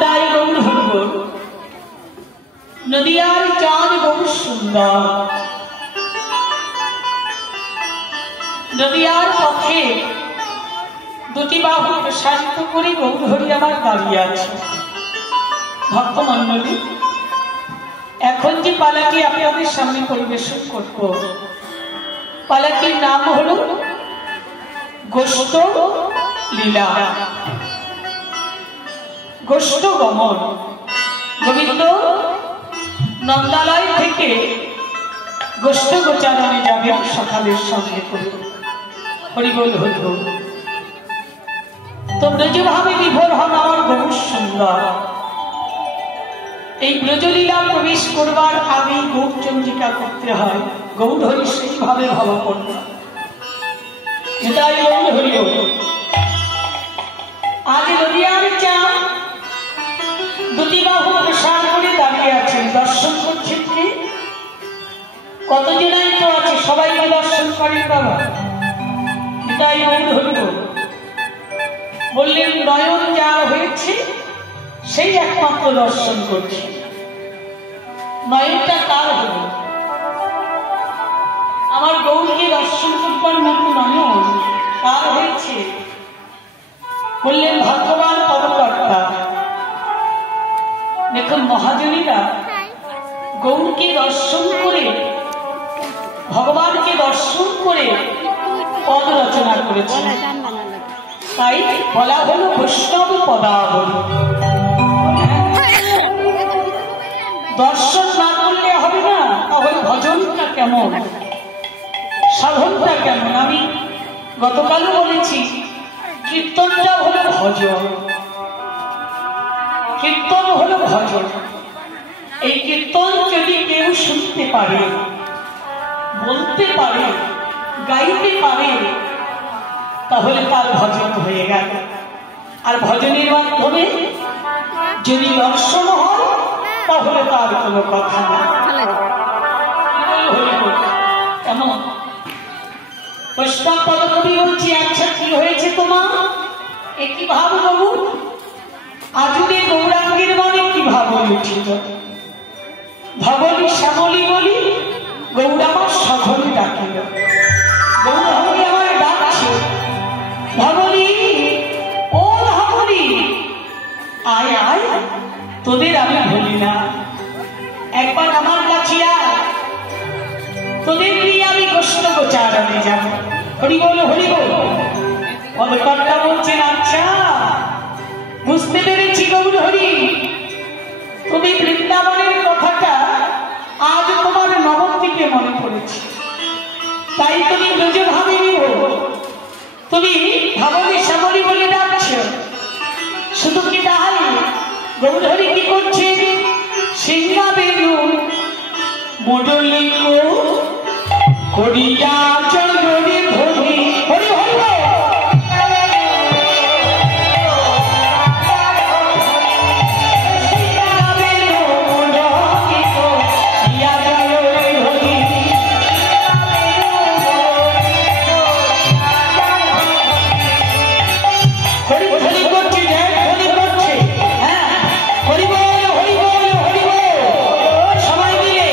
তাই গৌর হরিবল। নদিয়ার চাঁদ বহু সুন্দর, নদিয়ার পক্ষে দুটি বাহু প্রসারিত করে গৌর হরি আমার দাঁড়িয়ে আছে। ভক্তমণ্ডলী, এখন যে পালাটি আপনাদের সামনে পরিবেশন করব, পালাটির নাম হল গোষ্ঠ লীলা, গোষ্ঠ গমন। গোবিন্দ নন্দালয় থেকে গোষ্ঠ গোচারণে যাবেন সকালের সঙ্গে করে। হরিবল হরিবল। তো ব্রজভাবে বিভোর হন আমার বহু সুন্দর। এই ব্রজলীলা প্রবেশ করবার আগে গৌর চন্দ্রিকা করতে হয়। গৌর হরি সেইভাবে ভাবাপন্ন। তাই গৌর হরিবল। আজ নদিয়ার চাঁদ দুটি বাহু প্রসার করে দাঁড়িয়ে আছেন, দর্শন করছেন কি? কত জনাই তো আছে, সবাইকে দর্শন করেন বাবা। তাই গৌর হরিবল বললেন, নয়ন যার হয়েছে সেই একমাত্র দর্শন করছে। নয়নটা কার হল? আমার গৌরকে দর্শন করবার মতো নয়ন কার হয়েছে? বললেন, ভগবান পদকর্তা। দেখুন মহাজনীরা গৌরকে দর্শন করে, ভগবানকে দর্শন করে পদ রচনা করেছেন। তাই বলা হলো বৈষ্ণব পদাবলী। দর্শন না করলে হবে না, তাহলে ভজনটা কেমন, সাধনটা কেমন? আমি গতকালও বলেছি, কীর্তনটা হলো ভজন, কীর্তন হলো ভজন। এই কীর্তন যদি কেউ শুনতে পারে, বলতে পারে, গাইতে পারে, তাহলে তার ভজন হয়ে গেল। আর ভজনের মাধ্যমে যদি দর্শন হয়, তাহলে তার কোনো কথা না। এমন বৈষ্ণব পদকবি বলছি, আচ্ছা কি হয়েছে তোমার? একই ভাব গৌর আজুরে গৌরাঙ্গের মনে কি ভাবলি উঠিল। ভবনী শ্যামলী বলি গৌরামার সঘনে ডাকিল। গৌর হরি আমার ডাকছে, ভবনী ও ভবনী আয় আয়, তোদের আমি ভুলি না, একবার আমার কাছে আয়, তোদের নিয়ে আমি গোষ্ঠ গোচারণে যাব। হরিবল হরিবল। পদকর্তা বলছেন, আচ্ছা বুঝতে পেরেছি গৌর হরি, তুমি বৃন্দাবনের কথাটা আজ তোমার নবদ্বীপে মনে পড়েছে, তাই তুমি ব্রজভাবে নিব, তুমি ভাবনী শ্যামলী বলে ডাকছ। শুধু কি তাই, গৌর হরি কি করছে? সিংহা বেনু মডলিকো করিয়া চলরে ধরি। হরি হরি সবাই মিলে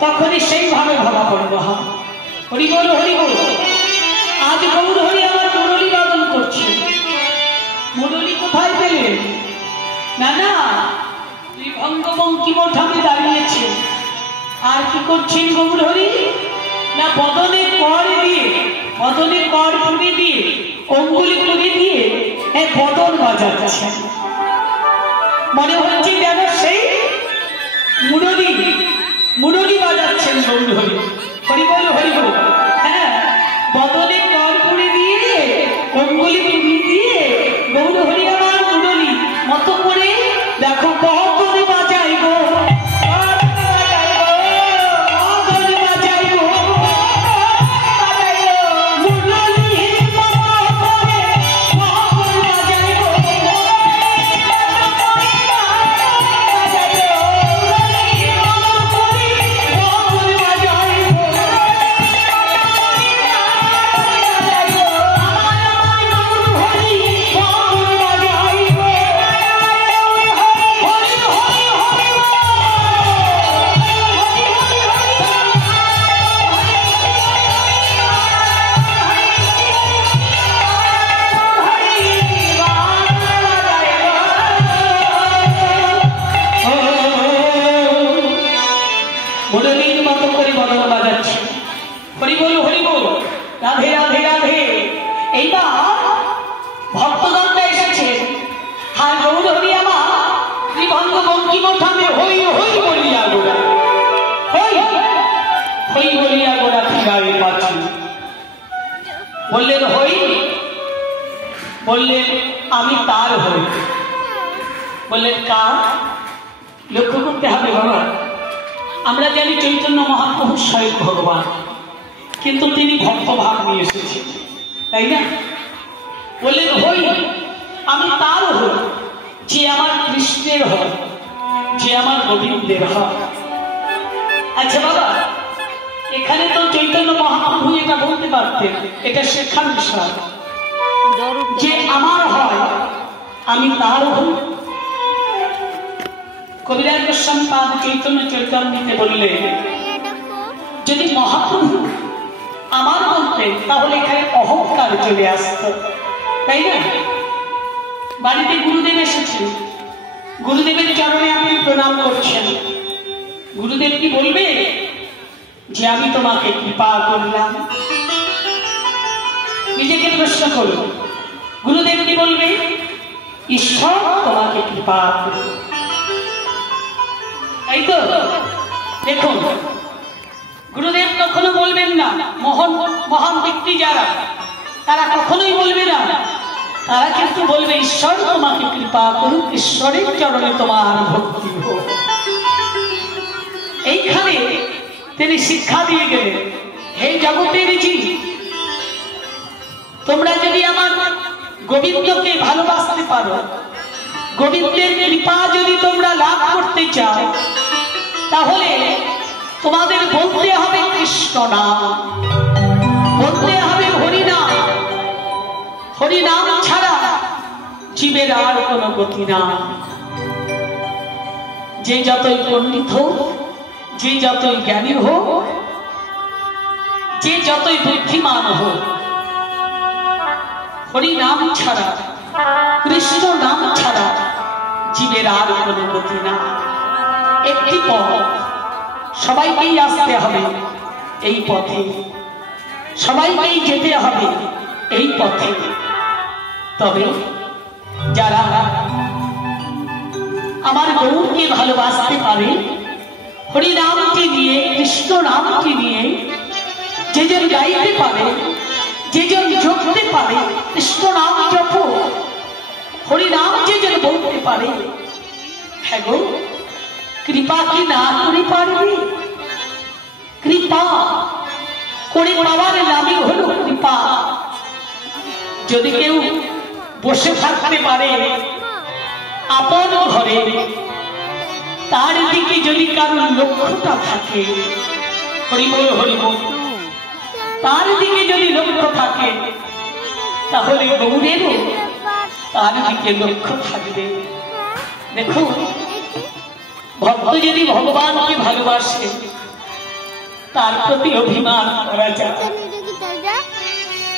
তখনই সেইভাবে ভাবা করবো। হরি বল হরি বল। আজ গৌর হরি আমার মুরলী বাদন করছে। মুরলী কোথায় পেলেন? না না, ত্রিভঙ্গ বঙ্কিমঠামে দাঁড়িয়েছে। আর কি করছেন গৌর হরি? না বদনে কর দিয়ে, বদনে কর পুড়ে দিয়ে, অঙ্গুলি পুড়ে দিয়ে বদন বাজাচ্ছেন। মনে হচ্ছে যেন সেই মুরলী মুরলী বাজাচ্ছেন গৌর হরি। হরি বল হরি বল। হ্যাঁ, বদনে কর পুড়ে দিয়ে, অঙ্গুলি পুড়ে দিয়ে গৌর হরি আমার মুরলী মতো করে দেখো বদনে বাজাই গো। বললেন হই, বললেন আমি তার হই। বললেন কার? লক্ষ্য করতে হবে বাবা, আমরা জানি চৈতন্য মহাপ্রভু স্বয়ং ভগবান, কিন্তু তিনি ভক্তভাব নিয়ে এসেছেন, তাই না? বললেন হই, আমি তার হই যে আমার কৃষ্ণের হয়, যে আমার গোবিন্দের হয়। আচ্ছা বাবা, এখানে তো চৈতন্য মহাপ্রভু এটা বলতে পারতেন, এটা শেখার বিষয় যে আমার হয় আমি তার হই। কবিরাজ গোস্বামী পাদ চৈতন্য চৈতন্যতে বললেন যদি মহাপ্রভু আমার বলতেন তাহলে এখানে অহংকার চলে আসত, তাই না? বাড়িতে গুরুদেব এসেছেন, গুরুদেবের চরণে আপনি প্রণাম করছেন, গুরুদেব কি বলবে যে আমি তোমাকে কৃপা করলাম? নিজেকে প্রশ্ন করুন, গুরুদেব কি বলবে? ঈশ্বর তোমাকে কৃপা করল। তাই তো? দেখুন, গুরুদেব কখনো বলবেন না, মহান ব্যক্তি যারা তারা কখনোই বলবে না, তারা কিন্তু বলবে ঈশ্বর তোমাকে কৃপা করুক, ঈশ্বরের চরণে তোমার ভক্তি হোক। এইখানে তিনি শিক্ষা দিয়ে গেলেন, হে জগতের জীব, তোমরা যদি আমার গোবিন্দকে ভালোবাসতে পারো, গোবিন্দের কৃপা যদি তোমরা লাভ করতে চাও, তাহলে তোমাদের বলতে হবে কৃষ্ণ নাম, বলতে হবে হরিনাম। হরিনাম ছাড়া জীবের আর কোনো গতি না। যে যতই পণ্ডিত হোক, যে যতই জ্ঞানী হোক, যে যতই বুদ্ধিমান হোক, হরিনাম ছাড়া, কৃষ্ণ নাম ছাড়া জীবের আর কোনো গতি না। একটি পথ, সবাইকেই আসতে হবে এই পথে, সবাইকেই যেতে হবে এই পথে। তবে যারা আমার গৌরকে ভালোবাসতে পারে, হরিনামকে নিয়ে, কৃষ্ণ নামকে নিয়ে যেজন গাইতে পারে, যেজন জপতে পারে, কৃষ্ণ নাম জপ, হরিনাম যেজন বলতে পারে, হ্যাঁ গো, কৃপা কি না করে পারবে? কৃপা করে পাওয়ার নামই হলো কৃপা। যদি কেউ বসে থাকতে পারে আপন ঘরে, তার দিকে যদি কারোর লক্ষ্যটা থাকে, হরিবল হরিবল, তার দিকে যদি লক্ষ্য থাকে, তাহলে গৌরেরও তার দিকে লক্ষ্য থাকবে। দেখুন, ভক্ত যদি ভগবানকে ভালোবাসে, তার প্রতি অভিমান করা যায়,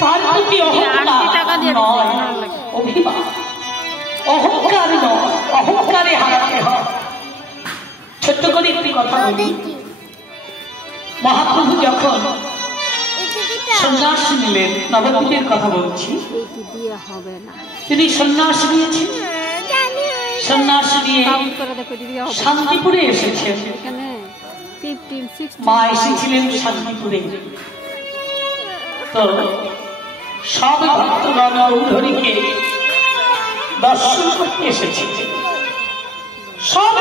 তার প্রতি অহংকার নয়, অভিমান অহংকার নয়, অহংকারে হারাতে হয়। ছোট্ট করে একটি কথা বলি, মহাপ্রভু যখন সন্ন্যাস নিলেন, নবদ্বীপের কথা বলছি, তিনি সন্ন্যাস নিয়েছেন, সন্ন্যাস নিয়ে শান্তিপুরে এসেছেন। মা এসেছিলেন শান্তিপুরে, তো সব ভক্তগণ গৌরহরিকে দর্শন করতে এসেছে। সব